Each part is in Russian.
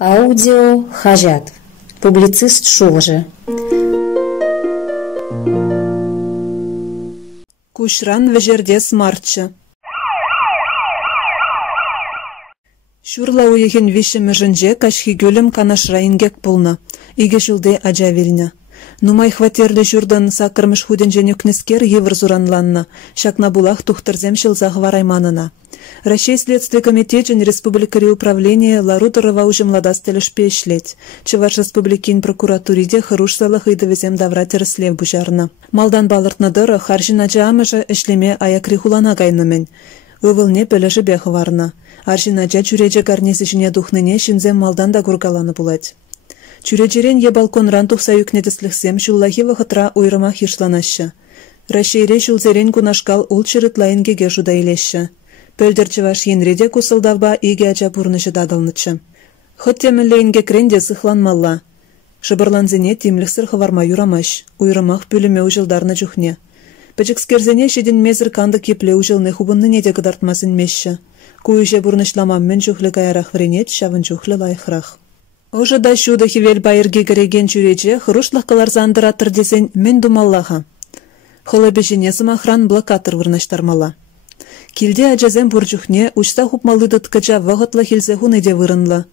Аудио Хажат. Публицист Шуважы. Кушран вежерде смарчы. Шурла уехен вишем жынже кашхи гөлім канашра ингек пулна. Иге шулде ажа вильня. Нумай хватерлі журдан сакырмыш худен женюкнескер евр зуранланна. Шакна булах тухтырзем шылзах варайманына. Россия Следственный комитет Республикари управления Ларуторова уже младастелеш пешлеть. Чеваш республикин прокуратуриде харуш салах и довезем даврать расслев бужарна. Малдан балыртнадыра харжин аджаамыжа эшлеме аякри хулана гайнымен. Ывылне пележі бех варна. Аржин аджа чуреже гарнесі жіне духныне шинзем малдан да гургаланы булать. Чурежерен е балконран тухса юкнетеслихсем шуллахи вахытра уйрымах ишланаща. Рашейре шулзерен кунашкал ул чырытлайынгеге жуда илеща. Пөлдерчеваш енреде кусылдавба иге ача пурнышы дадылнычы. Хыт темінлейінге кренде сыхланмалла. Шыбырланзене тимліксір хыварма юрамаш, уйрымах пөліме жылдарны жүхне. Пәчікскерзене шеден мезір кандық епле ұжылны хубынны неде кыдартмасын меші. Куйже бурнышламаммен жүхлі каярах вренет, шавын жүхлі лайхрах. Ожы да шуды хевел байырге кереген жүреже хырушлық каларзандыратыр десен мен думаллаха. Хылыбежіне сымахран блокатор вырнаштармала. Килде аджазем буржухне учса хупмалы дыткача вағытла хилзе хуныде вырынла.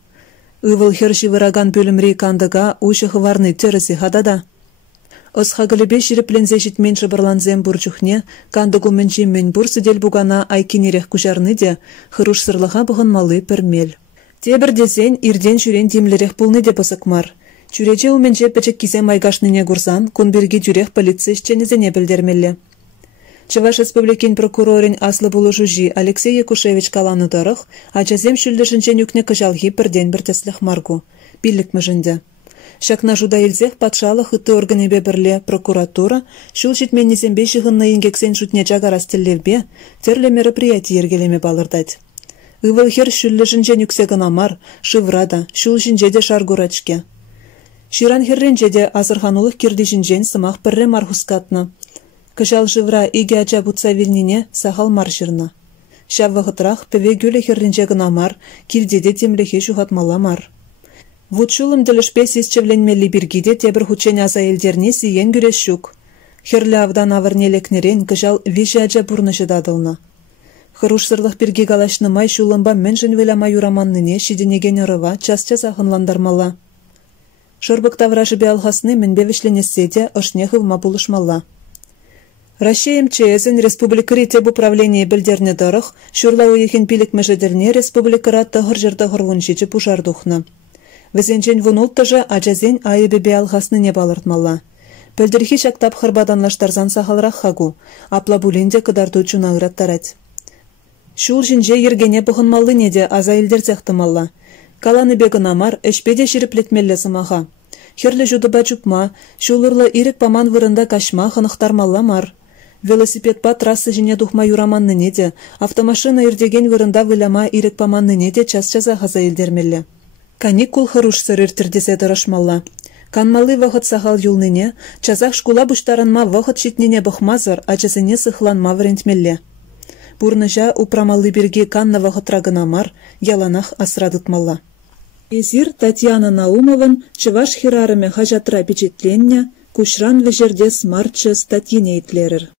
Ывыл херши выраган бөлімри кандыга уйшы хыварны тересі хадада. Осхагалебе ширіплензе житмен шыбырланзем буржухне кандыгу менжи мен бурсыдел бугана айкинерек кужарныде хыруш сырлыға бұғынмалы пірмел. Тебір десен ирден жүрен демлерек пулны де пысықмар. Чуреже уменже пәчек кизем айгашныне гурсан кунберге жүрек полиция ішченезене білдермелі. Чеваш республикин прокурорин аслы булу жужи Алексей Якушевич каланы дырых, ачазем шүлдішінчен юкне кыжалхи бірден бір тесліх маргу. Биллік мүжінде. Шакна жуда илзех патшалық үтті органебе бірле прокуратура, шул житмен незембе жығынна ингексен жутне жагарас теллевбе, терле мероприятий ергелеме балырдать. Ывыл хер шүлдішінчен юксегін амар, шыврада, шул жинжеде шаргурачке. Ширан херренжеде азырханулық кирдишінжен сымақ бірре мархускатны. Кыжал живра иге ача бутса вильнине сахал марширна. Шав вахытрах певе гюле херринче гынамар, кирдеде темлехе шухатмала мар. Вутшулым ділішпе сесчевленмелі биргиде тебір хучен аза елдерне сиен гүрес шук. Херлі авдан авырнелекнерен кыжал виші ача бурнышы дадылна. Хыруш сырлық бірге галашны май шулымба меншін велама юраманныне шиденеген ырыва час-час ахынландармала. Шырбык таврашы бе алхасны мен бевішленесседе ышне хывма булышмала. Россия МЧС-ін республикари теб управление білдерне дырых, шурла уехен пилік межедерне республикара тығыр жерді ғырвуншичі пушардухны. Візенчен вунулттыжы ачазен айыбебе алғасны не балыртмалла. Білдірхи шактап хырбаданлаштарзан сахалрақ хагу, апла бұлінде кыдарту чуна ыраттарать. Шул жинже ергене бұғынмаллы неде аза елдер зяқтымалла. Каланы бегін амар, әшпеде шириплетмелі сымаға. Херлі жудыба чупма, шулырлы ирік паман вырында кашма хынықтармалла мар. Велосипедпа трассы жіне духма юраманны неде, автомашина ирдеген вырында выляма ирік паманны неде час-часа хаза елдермелі. Каникул хыруш сырыртірдесе дырышмалла. Канмалы вағыт сахал юлныне, часах шкула буштаранма вағыт шитнене бұхмазыр, ачасыне сыхланма варентмелле. Бурныжа упрамалы бірге канна вағытрагына мар, яланах асрадытмалла. Эзир Татьяна Наумован чываш хирарыме хажатра печетленне, кушран вежерде смарчы статьене итлерер.